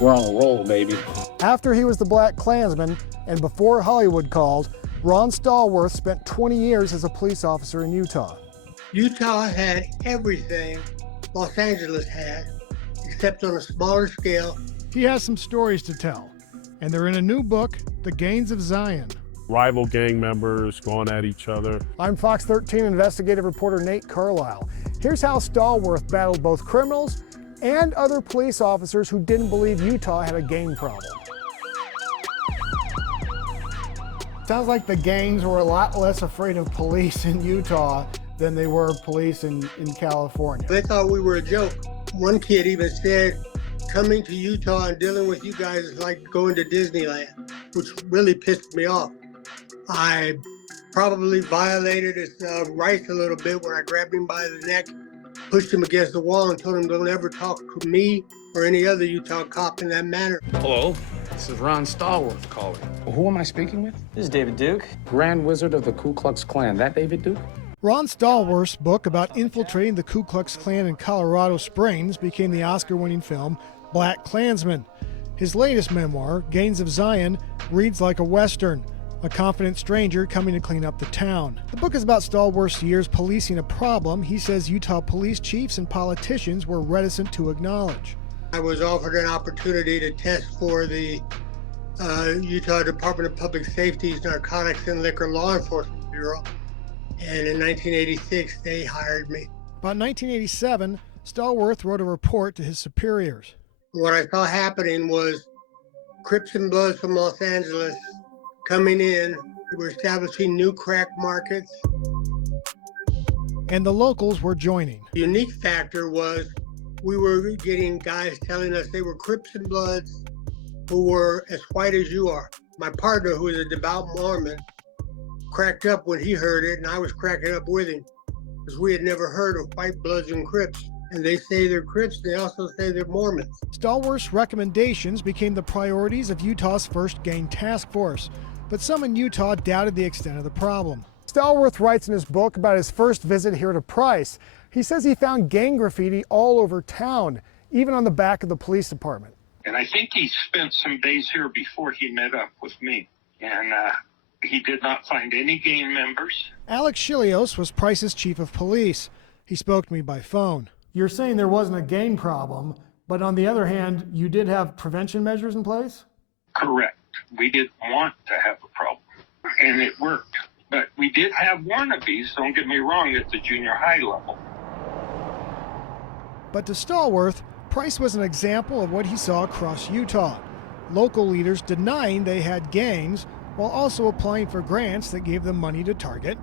We're on a roll, baby. After he was the BlacKKlansman and before Hollywood called, Ron Stallworth spent 20 years as a police officer in Utah. Utah had everything Los Angeles had, except on a smaller scale. He has some stories to tell, and they're in a new book, The Gangs of Zion. Rival gang members going at each other. I'm Fox 13 investigative reporter Nate Carlisle. Here's how Stallworth battled both criminals and other police officers who didn't believe Utah had a gang problem. Sounds like the gangs were a lot less afraid of police in Utah than they were police in California. They thought we were a joke. One kid even said, coming to Utah and dealing with you guys is like going to Disneyland, which really pissed me off. I probably violated his rights a little bit when I grabbed him by the neck, pushed him against the wall, and told him don't ever talk to me or any other Utah cop in that manner. Hello, this is Ron Stallworth calling. Who am I speaking with? This is David Duke. Grand Wizard of the Ku Klux Klan. That David Duke? Ron Stallworth's book about infiltrating the Ku Klux Klan in Colorado Springs became the Oscar-winning film BlacKKKlansman. His latest memoir, Gangs of Zion, reads like a Western, a confident stranger coming to clean up the town. The book is about Stallworth's years policing a problem he says Utah police chiefs and politicians were reticent to acknowledge. I was offered an opportunity to test for the Utah Department of Public Safety's Narcotics and Liquor Law Enforcement Bureau, and in 1986 they hired me. About 1987, Stallworth wrote a report to his superiors. What I saw happening was Crips and Bloods from Los Angeles coming in. We were establishing new crack markets. And the locals were joining. The unique factor was we were getting guys telling us they were Crips and Bloods who were as white as you are. My partner, who is a devout Mormon, cracked up when he heard it, and I was cracking up with him because we had never heard of white Bloods and Crips. And they say they're Crips, they also say they're Mormons. Stallworth's recommendations became the priorities of Utah's first gang task force, but some in Utah doubted the extent of the problem. Stallworth writes in his book about his first visit here to Price. He says he found gang graffiti all over town, even on the back of the police department. And I think he spent some days here before he met up with me. And he did not find any gang members. Alex Chilios was Price's chief of police. He spoke to me by phone. You're saying there wasn't a gang problem, but on the other hand, you did have prevention measures in place? Correct. We didn't want to have a problem, and it worked. But we did have wannabes, don't get me wrong, at the junior high level. But to Stallworth, Price was an example of what he saw across Utah. Local leaders denying they had gangs, while also applying for grants that gave them money to target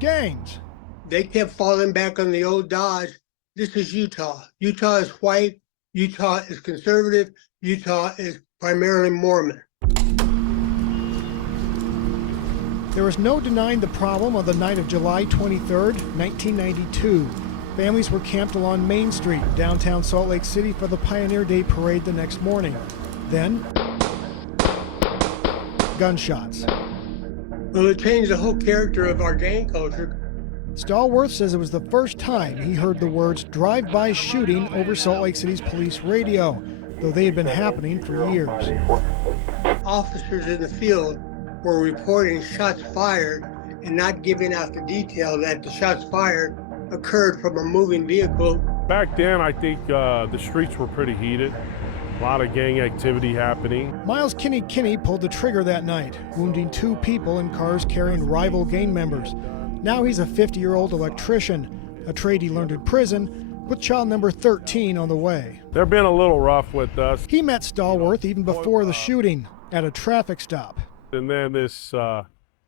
gangs. They kept falling back on the old dodge. This is Utah. Utah is white. Utah is conservative. Utah is primarily Mormon. There was no denying the problem on the night of July 23rd, 1992. Families were camped along Main Street, downtown Salt Lake City, for the Pioneer Day Parade the next morning. Then, gunshots. Well, it changed the whole character of our gang culture. Stallworth says it was the first time he heard the words drive-by shooting over Salt Lake City's police radio, though they had been happening for years. Officers in the field were reporting shots fired and not giving out the detail that the shots fired occurred from a moving vehicle. Back then, I think the streets were pretty heated. A lot of gang activity happening. Miles Kinney pulled the trigger that night, wounding 2 people in cars carrying rival gang members. Now he's a 50-year-old electrician, a trade he learned in prison, with child number 13 on the way. They've been a little rough with us. He met Stallworth even before the shooting at a traffic stop. And then this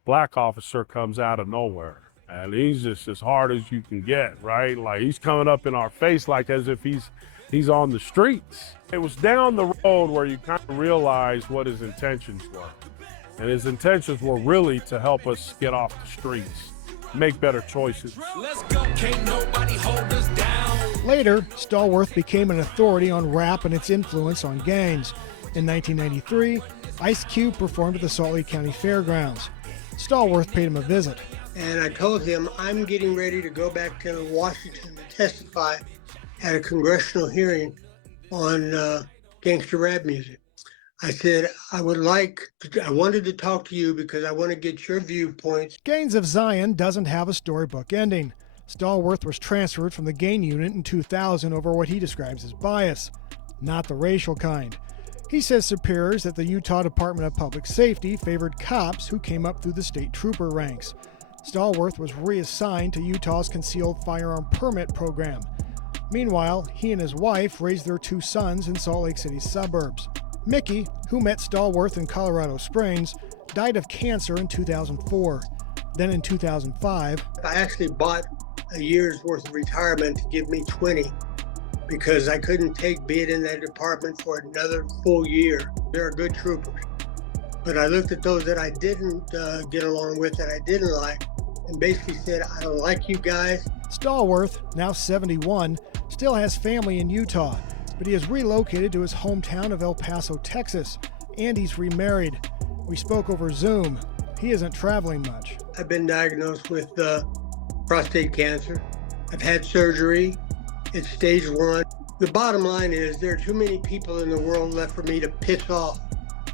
black officer comes out of nowhere. And he's just as hard as you can get, right? Like, he's coming up in our face like as if he's on the streets. It was down the road where you kind of realize what his intentions were. And his intentions were really to help us get off the streets, make better choices. Let's go, can't nobody hold us down. Later, Stallworth became an authority on rap and its influence on gangs. In 1993, Ice Cube performed at the Salt Lake County Fairgrounds. Stallworth paid him a visit. And I told him, I'm getting ready to go back to Washington to testify at a congressional hearing on gangster rap music. I said, I wanted to talk to you because I want to get your viewpoints. Gangs of Zion doesn't have a storybook ending. Stallworth was transferred from the gang unit in 2000 over what he describes as bias, not the racial kind. He says superiors at the Utah Department of Public Safety favored cops who came up through the state trooper ranks. Stallworth was reassigned to Utah's concealed firearm permit program. Meanwhile, he and his wife raised their 2 sons in Salt Lake City's suburbs. Mickey, who met Stallworth in Colorado Springs, died of cancer in 2004. Then in 2005, I actually bought a year's worth of retirement to give me 20 because I couldn't take being in that department for another full year. They're good troopers. But I looked at those that I didn't get along with, that I didn't like, and basically said, I don't like you guys. Stallworth, now 71, still has family in Utah, but he has relocated to his hometown of El Paso, Texas, and he's remarried. We spoke over Zoom. He isn't traveling much. I've been diagnosed with prostate cancer. I've had surgery. It's stage 1. The bottom line is there are too many people in the world left for me to piss off,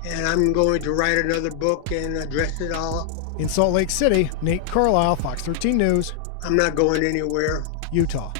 and I'm going to write another book and address it all. In Salt Lake City, Nate Carlisle, Fox 13 News, I'm not going anywhere. Utah.